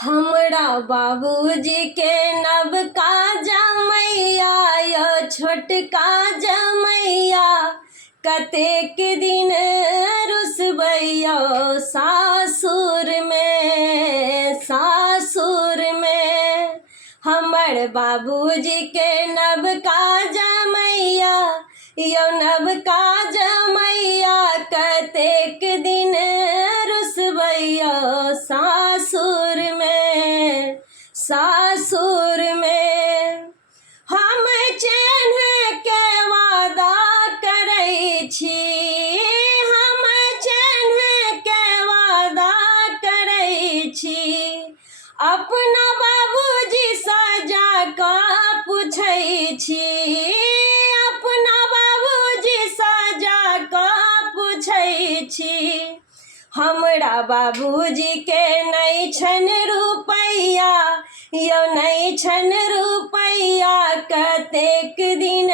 हमरा बाबूजी के नवका जमैया यो छोटका जमैया कतेक दिन रुसबैया सासुर में हमर बाबूजी के नवका जमैया यो नवका जमैया कतेक दिन रुसबैया सासुर में हम चेन्ह के वादा करै छी हम चेन्ह के वादा करै छी अपना बाबूजी सजा कऽ पूछै छी अपना बाबूजी सजा कऽ पूछै छी हमरा बाबूजी के नहि छनि रुपैया यो नहि छनि रुपैया कतेक दिन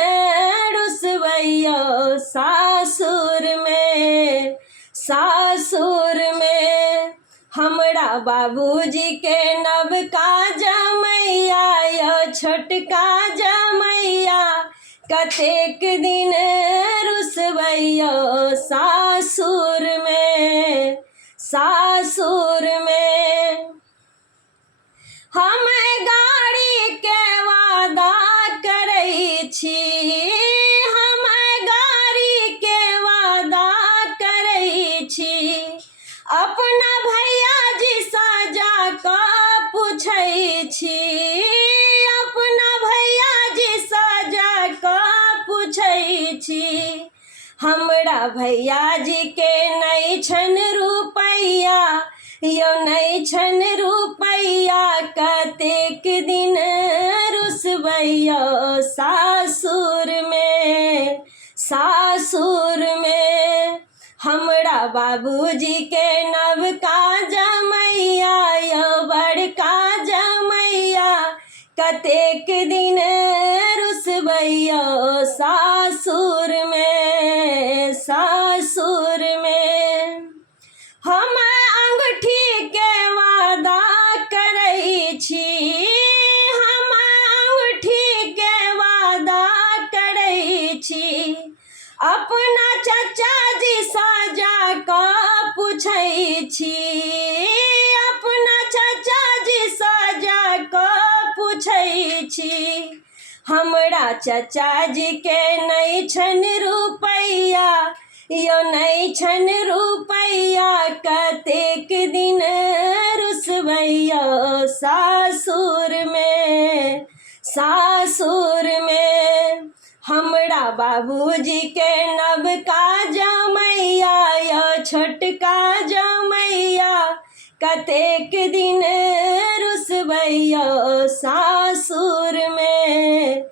रुसबैया सासुर में हमरा बाबूजी के नवका जमैया यो छोटका जमैया कतेक दिन रुसबैया सासुर में हम गाड़ी के वादा करै छी हम गाड़ी के वादा करै छी अपना भैया जी सजा कऽ पूछै छी अपना भैया जी सजा कऽ पूछै छी हमरा भैया जी के नहि छनि रुपैया यो नहि छनि रुपैया कतेक दिन रुसबैया सासुर में हमरा बाबूजी के नवका जमैया यो बड़का जमैया कतेक दिन रुसबैया सासुर में हम अंगूठी के वादा करै छी हम अंगूठी के वादा करै छी अपना चाचा जी सजा कऽ पूछै छी अपना चाचा जी सजा कऽ पूछै छी हमरा चाचा जी के नहि छनि रुपैया यो नहि छनि रुपैया कतेक दिन रुसबैया सासुर में हमरा बाबूजी के नवका जमैया यो छोटका जमैया कतेक दिन रुसबैया सासुर में